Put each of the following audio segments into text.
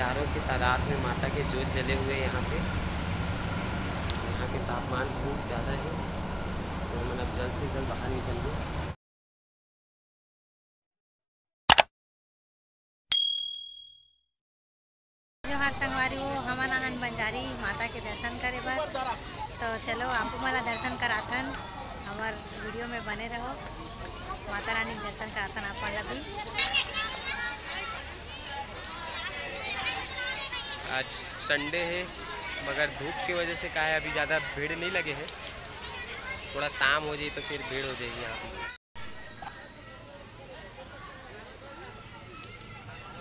हज़ारों की तादाद में माता के जोत जले हुए यहाँ पे। यहाँ के तापमान बहुत ज़्यादा है, तो हम अब जल्द से जल्द बाहर निकलेंगे। जोहार संगवारी हो, हमन आहन बंजारी माता के दर्शन करे बर। तो चलो आपको मला दर्शन कराथन, हमार वीडियो में बने रहो। माता रानी के दर्शन कराथन आपन ला भी। आज संडे है, मगर धूप की वजह से क्या है अभी ज़्यादा भीड़ नहीं लगे है। थोड़ा शाम हो जाए तो फिर भीड़ हो जाएगी यहाँ पे।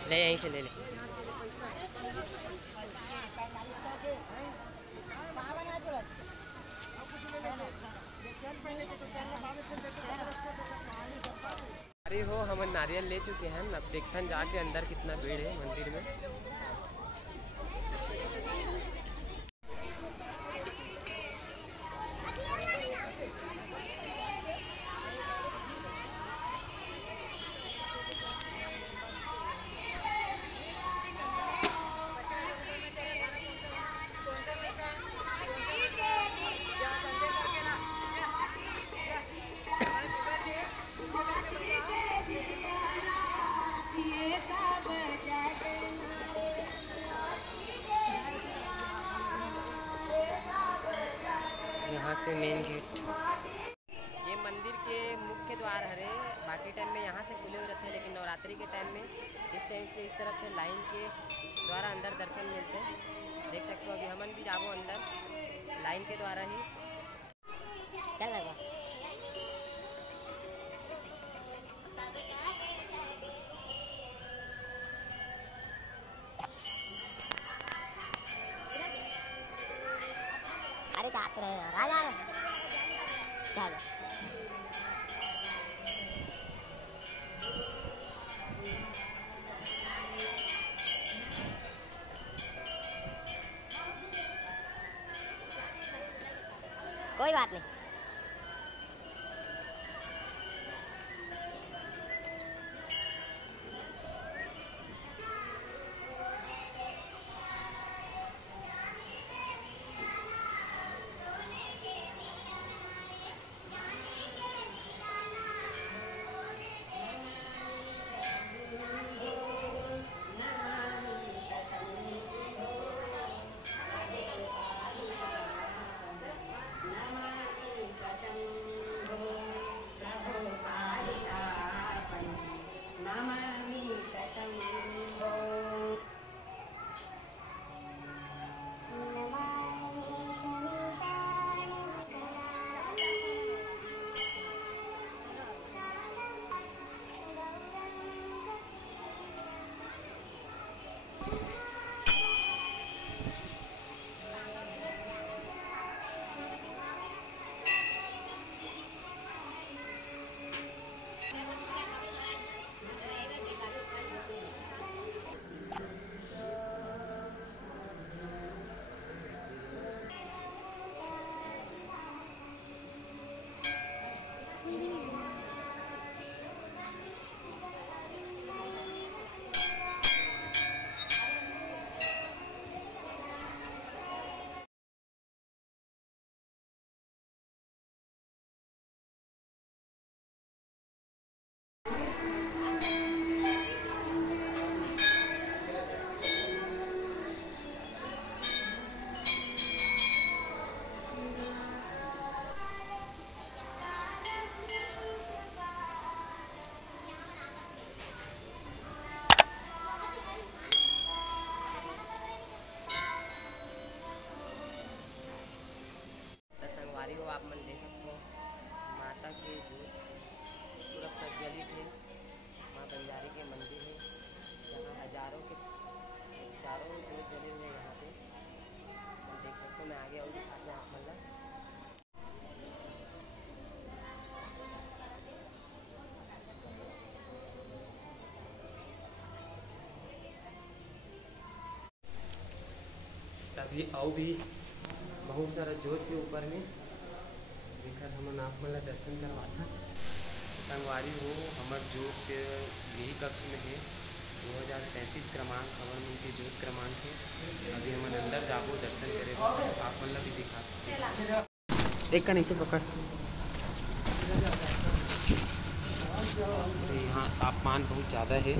ले यहीं से ले ले। अरे हो, हम नारियल ले चुके हैं। अब देखते हैं जाके अंदर कितना भीड़ है मंदिर में। यहाँ से मेन गेट, ये मंदिर के मुख्य द्वार हरे। बाकी टाइम में यहाँ से खुले हुए रहते हैं, लेकिन नवरात्रि के टाइम में इस टाइम से इस तरफ से लाइन के द्वारा अंदर दर्शन मिलते हैं। देख सकते हो अभी हमन भी जाबो अंदर लाइन के द्वारा ही। चल लगवा अरे साथ रहे राजा चल। कोई बात नहीं। संगवारी हो, आप मन ले सकते हो माता के जोत पूरा प्रज्वलित है। माँ बंजारी के मंदिर है, यहाँ हजारों जोत जले हुए हैं। यहाँ पे देख सकते हो, मैं आगे और दिखाते हैं आप मन। तभी और भी बहुत सारा जोत के ऊपर में जेकर हमन आप मन ला दर्शन करवाथा। संगवारी हो, हमार जोत के यही कक्ष में है। 2037 क्रमांक हवन मन के ज्योत क्रमांक है। अभी हमन अंदर जाबो दर्शन करे आप मन ला भी दिखा सकते। एक कन ऐसे पकड़। तो यहाँ तापमान बहुत ज़्यादा है।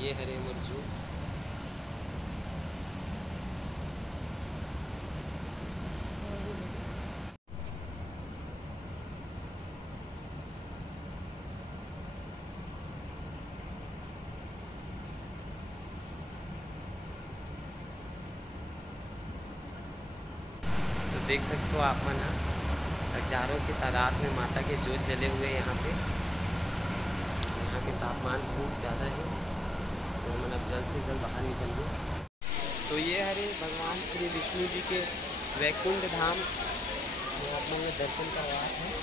ये हरे मरजू तो देख सकते हो आप मन हजारों की तादाद में माता के ज्योत जले हुए यहाँ पे। यहाँ के तापमान बहुत ज़्यादा है तो हम अब जल्द से जल्द बाहर निकल गए। तो ये हरे भगवान श्री विष्णु जी के वैकुंठ धाम में आप लोगों ने दर्शन करवाया है।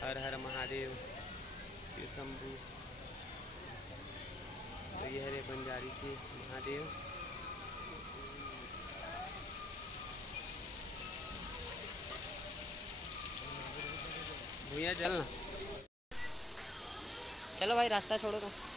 हर हर महादेव शिव शंभू। तो ये हरे बंजारी के महादेव। भैया चल ना, चलो भाई रास्ता छोड़ो तो।